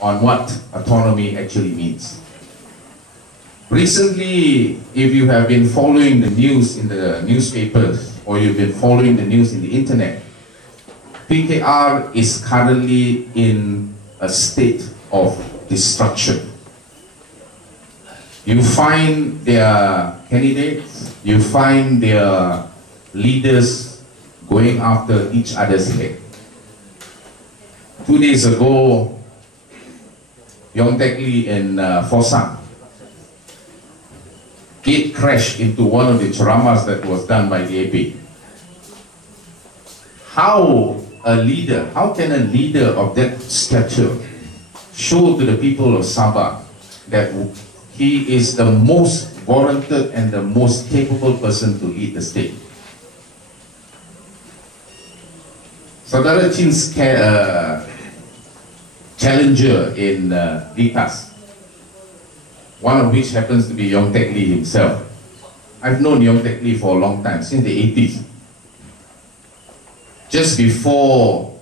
on what autonomy actually means. Recently, if you have been following the news in the newspapers or you've been following the news in the internet, PKR is currently in a state of destruction. You find their candidates, you find their leaders going after each other's head. 2 days ago, Yong Tek Lee in Fosang, gate crashed into one of the ceramahs that was done by the AP. How can a leader of that stature show to the people of Sabah that he is the most warranted and the most capable person to lead the state? Saudara Chin's challenger in Ditas, one of which happens to be Yong Tek Lee himself. I've known Yong Tek Lee for a long time, since the 80s. Just before,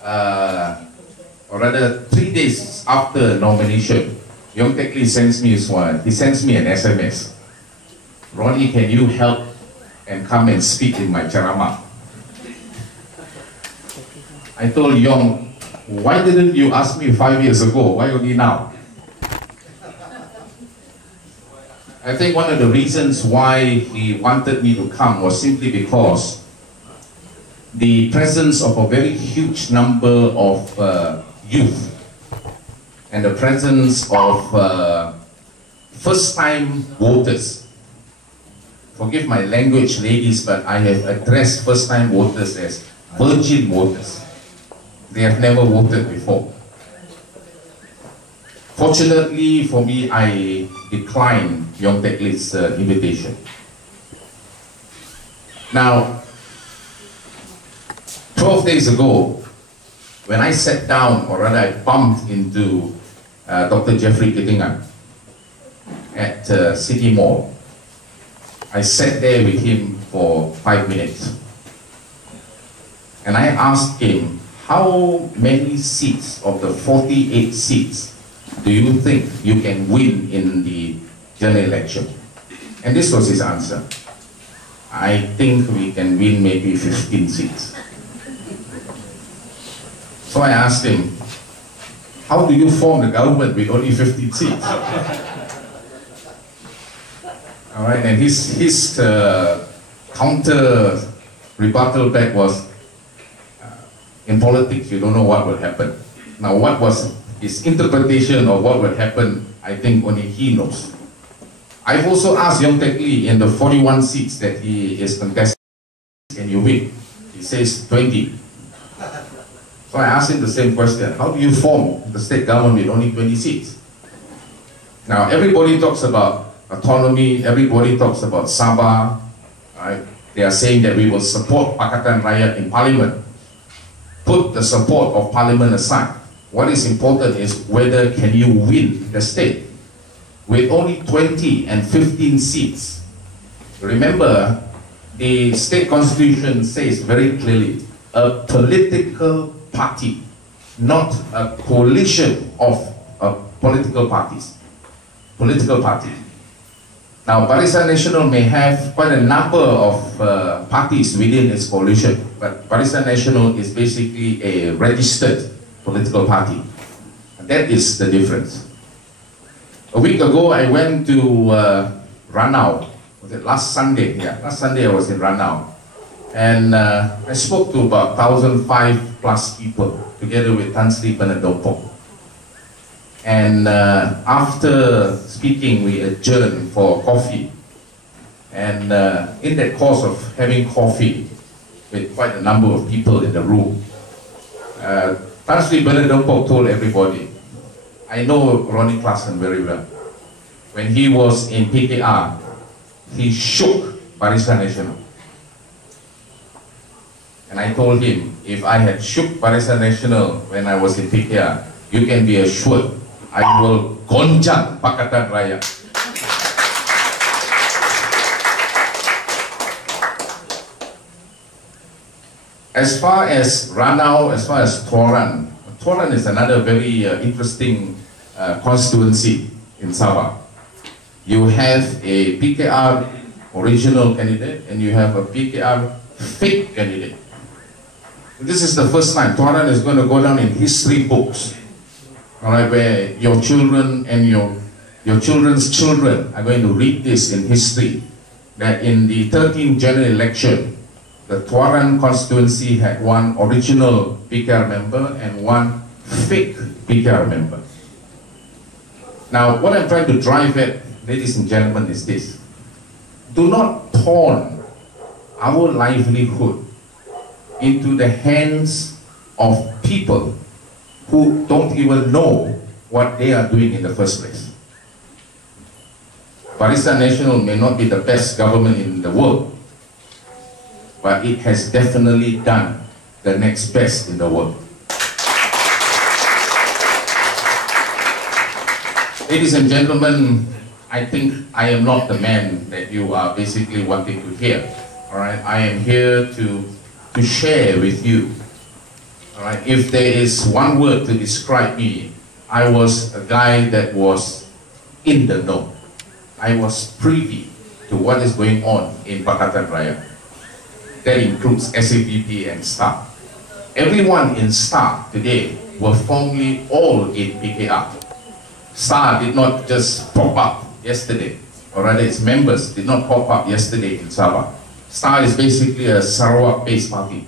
or rather 3 days after nomination, Yong Tek Lee sends me an SMS. Ronnie, can you help and come and speak in my ceramah? I told Yong, why didn't you ask me 5 years ago? Why only now? I think one of the reasons why he wanted me to come was simply because the presence of a very huge number of youth and the presence of first-time voters. Forgive my language, ladies, but I have addressed first-time voters as virgin voters. They have never voted before. Fortunately for me, I declined Yong Tek Lee's invitation. Now, 12 days ago, when I sat down, or rather I bumped into Dr. Jeffrey Kittingan at City Mall, I sat there with him for 5 minutes. And I asked him, how many seats of the 48 seats do you think you can win in the general election? And this was his answer. I think we can win maybe 15 seats. So I asked him, how do you form the government with only 15 seats? All right, and his counter rebuttal back was, in politics, you don't know what will happen. Now, what was his interpretation of what will happen, I think only he knows. I've also asked Yong Tek Lee in the 41 seats that he is contesting, can you win? He says 20. So I asked him the same question, how do you form the state government with only 20 seats? Now, everybody talks about autonomy, everybody talks about Sabah, right? They are saying that we will support Pakatan Rakyat in Parliament. Put the support of Parliament aside. What is important is whether can you win the state. With only 20 and 15 seats. Remember, the state constitution says very clearly, a political party, not a coalition of political parties. Political party. Now, Barisan Nasional may have quite a number of parties within its coalition, but Barisan Nasional is basically a registered political party. And that is the difference. A week ago, I went to Ranau. Was it last Sunday? Yeah, last Sunday I was in Ranau. And I spoke to about 1,005 plus people, together with Tan Sri Penedopok. And after speaking, we adjourned for coffee. And in that course of having coffee with quite a number of people in the room, Tan Sri Penedopok told everybody, I know Ronnie Klassen very well. When he was in PKR, he shook Barisan Nasional. And I told him, if I had shook Barisan Nasional when I was in PKR, you can be assured I will gonjang Pakatan Rakyat. As far as Ranau, as far as Tuaran is another very interesting constituency in Sabah. You have a PKR original candidate and you have a PKR fake candidate. This is the first time Tuaran is going to go down in history books, all right, where your children and your children's children are going to read this in history, that in the 13th general election, the Tuaran constituency had one original PKR member and one fake PKR member. Now, what I'm trying to drive at, ladies and gentlemen, is this. Do not pawn our livelihood into the hands of people who don't even know what they are doing in the first place. Barisan Nasional may not be the best government in the world, but it has definitely done the next best in the world. Ladies and gentlemen, I think I am not the man that you are basically wanting to hear. All right, I am here to share with you. All right, if there is one word to describe me, I was a guy that was in the know. I was privy to what is going on in Pakatan Raya. That includes SAPP and STAR. Everyone in STAR today were formerly all in PKR. STAR did not just pop up yesterday, or rather its members did not pop up yesterday in Sabah. STAR is basically a Sarawak-based party.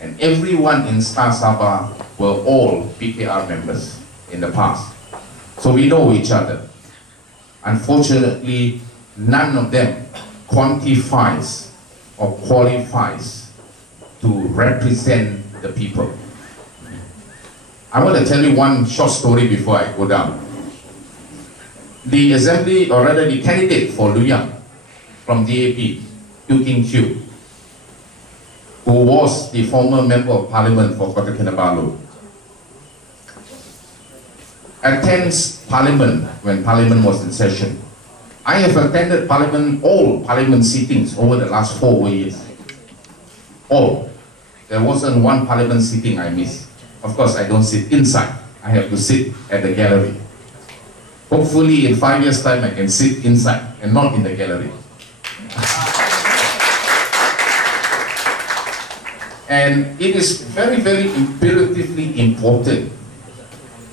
And everyone in STAR Sabah were all PKR members in the past. So we know each other. Unfortunately, none of them quantifies or qualifies to represent the people. I want to tell you one short story before I go down. The assembly, or rather the candidate for Luyang from DAP, Yu King Chiu, who was the former member of parliament for Kota Kinabalu, attends parliament when parliament was in session. I have attended parliament, all parliament sittings over the last 4 years. All. There wasn't one parliament sitting I missed. Of course, I don't sit inside. I have to sit at the gallery. Hopefully in 5 years' time I can sit inside and not in the gallery. And it is very, very imperatively important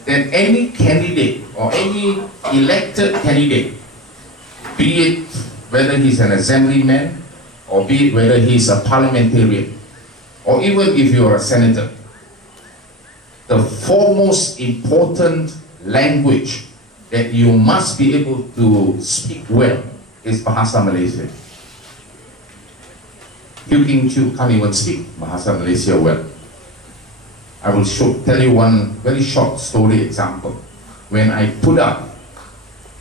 that any candidate or any elected candidate, be it whether he's an assemblyman or be it whether he's a parliamentarian, or even if you're a senator, the foremost important language that you must be able to speak well is Bahasa Malaysia. Yu King Chiu can't even speak Bahasa Malaysia well. I will tell you one very short story example. When I put up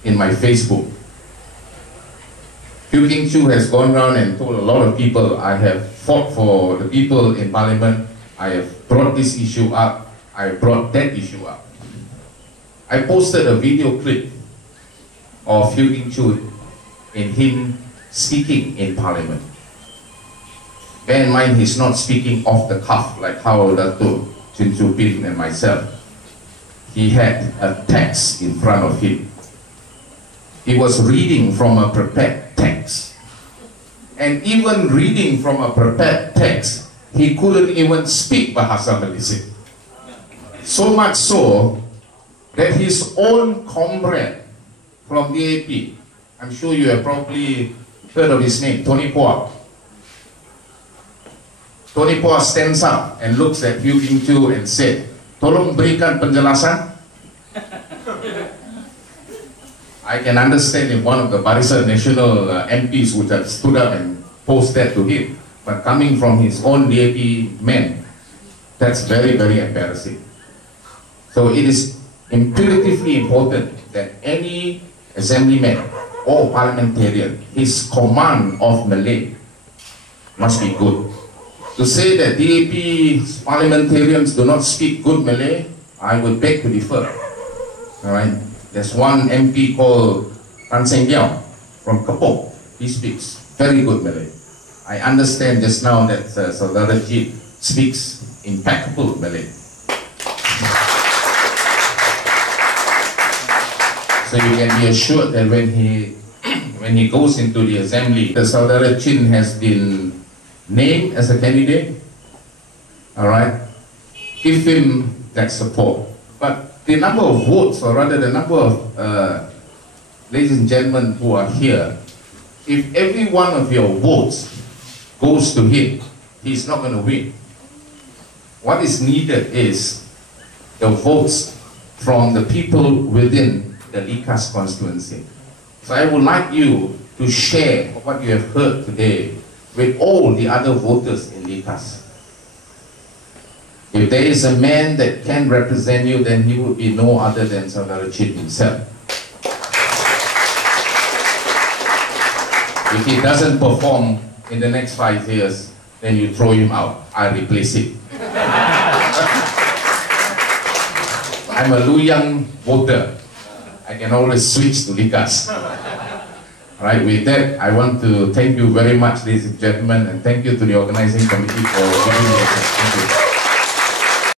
in my Facebook, Yu King Chiu has gone around and told a lot of people, I have fought for the people in parliament, I have brought this issue up, I brought that issue up. I posted a video clip of Yu King Chiu in him speaking in parliament. Bear in mind, he's not speaking off the cuff like how Dato' Chin Chu Bin and myself. He had a text in front of him. He was reading from a prepared text. And even reading from a prepared text, he couldn't even speak Bahasa Malaysia. So much so that his own comrade from DAP, I'm sure you have probably heard of his name, Tony Pua. Tony Pua stands up and looks at Yu King Chiu and said, "Tolong berikan penjelasan." I can understand if one of the Barisan Nasional MPs would have stood up and posed that to him, but coming from his own DAP men, that's very, very embarrassing. So it is imperatively important that any assemblyman or parliamentarian, his command of Malay must be good. To say that DAP parliamentarians do not speak good Malay, I would beg to differ. Alright, there's one MP called Tan Seng Giao from Kepong. He speaks very good Malay. I understand just now that Saudara Jit speaks impeccable Malay. So you can be assured that when he goes into the assembly, the Saudara Chin has been named as a candidate. All right, give him that support. But the number of votes, or rather the number of ladies and gentlemen who are here, if every one of your votes goes to him, he's not going to win. What is needed is the votes from the people within the Likas constituency. So I would like you to share what you have heard today with all the other voters in Likas. If there is a man that can represent you, then he would be no other than Saudara Chin himself. If he doesn't perform in the next 5 years, then you throw him out. I replace him. I'm a Luyang voter. I can always switch to Likas. Alright, with that, I want to thank you very much, ladies and gentlemen, and thank you to the organizing committee for giving me a chance. Thank you.